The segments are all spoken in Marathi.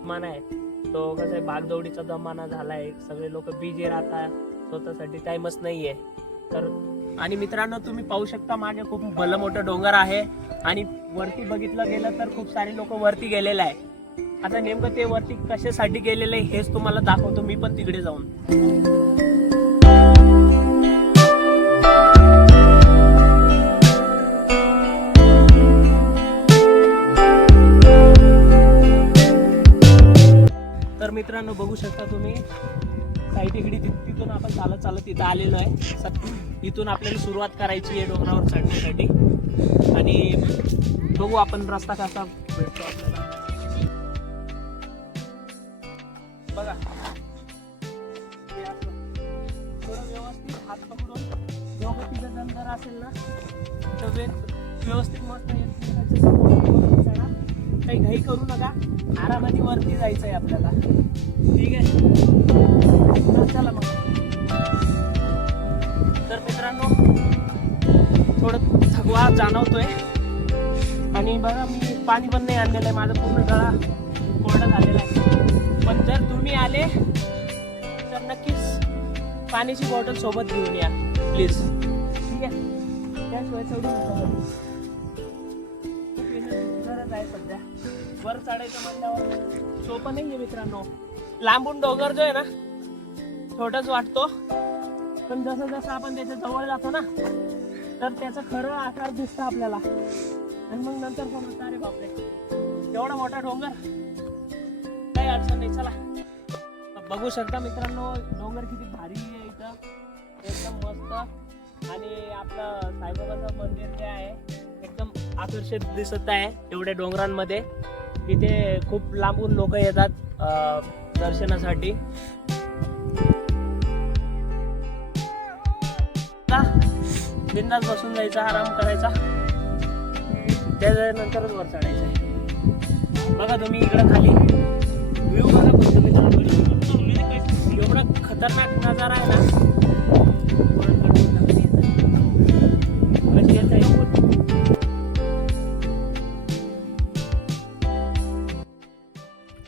जमाना आहे तो कसं आहे, भागदौडीचा जमाना झालाय, सगळे लोक बिझी राहतात, स्वतःसाठी टाइमच नाहीये. तर आणि मित्रांनो तुम्ही पाहू शकता मागे खूप भलं मोठं डोंगर आहे आणि वरती बघितलं गेलं तर खूप सारे लोक वरती गेलेले आहे. आता नेमकं ते वरती कशासाठी गेलेले आहे हेच तुम्हाला दाखवतो मी पण तिकडे जाऊन. तर मित्रांनो बघू शकता तुम्ही साईड इकडे तिथून आपण चालत चालत इथं आलेलो आहे. इथून आपल्याला सुरुवात करायची आहे डोंगरावर चढण्यासाठी आणि बघू आपण रस्ता कसा भेटतो आपल्याला. बघा हे असं थोडं व्यवस्थित हात पकडून दोघं तिघं जण जर असेल ना तर व्यवस्थित मस्त एकमेकांचे सपोर्ट करून चढा. काही घाई करू नका, आरामाने वरती जायचं आहे आपल्याला. ठीक आहे, तर चला मग. तर मित्रांनो थोडं थकवा जाणवतोय आणि बघा मी पाणी पण नाही आणलेलं आहे, माझा पूर्ण गळा कोरडा झालेला आहे. पण जर तुम्ही आले तर नक्कीच पाण्याची बॉटल सोबत घेऊन या प्लीज. ठीक आहे, त्याशिवाय चढू नका. खूप एनर्जी गरज आहे सध्या. वर चढायचं म्हटल्यावर सोपं नाही आहे मित्रांनो. लांबून डोंगर जो आहे ना छोटाच वाटतो, पण जसं जसं आपण त्याच्या जवळ जातो ना तर त्याचा खरं आकार दिसतो आपल्याला आणि मग नंतर समजतं अरे बापरे एवढा मोठा डोंगर, काही अडचण नाही. चला बघू शकता मित्रांनो डोंगर किती भारी आहे इथं, एकदम मस्त. आणि आपलं साईबाबाचं मंदिर जे आहे एकदम आकर्षित दिसत आहे एवढ्या डोंगरांमध्ये. इथे खूप लांबून लोक येतात दर्शनासाठी. बिंदास बसून जायचा, आराम करायचा, त्यानंतरच वर चढायचं आहे. बघा तुम्ही इकडं खाली व्ह्यू बघा फक्त मित्रांनो, एवढा खतरनाक नजारा आहे ना.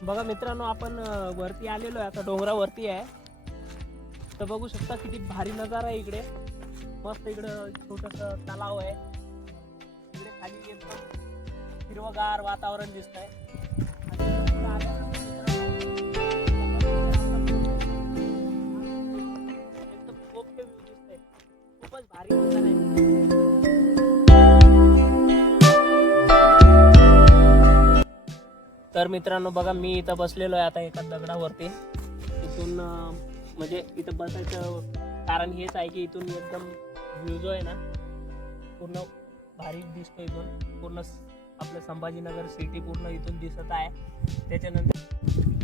बघा मित्रांनो आपण वरती आलेलो आहे, आता डोंगरावरती आहे. तर बघू शकता किती भारी नजारा आहे इकडे. मस्त इकडं छोटस तलाव आहे, इकडे खाली एकदम हिरवगार वातावरण दिसत आहे. एकदम खूपच दिसतंय, खूपच भारी नजारा आहे. तर मित्रांनो बघा मी इथं बसलेलो आहे आता एका दगडावरती. इथून म्हणजे इथं बसायचं कारण हेच आहे की इथून एकदम व्ह्यू जो आहे ना पूर्ण भारी दिसतो. इथून पूर्ण आपलं संभाजीनगर सिटी पूर्ण इथून दिसत आहे. त्याच्यानंतर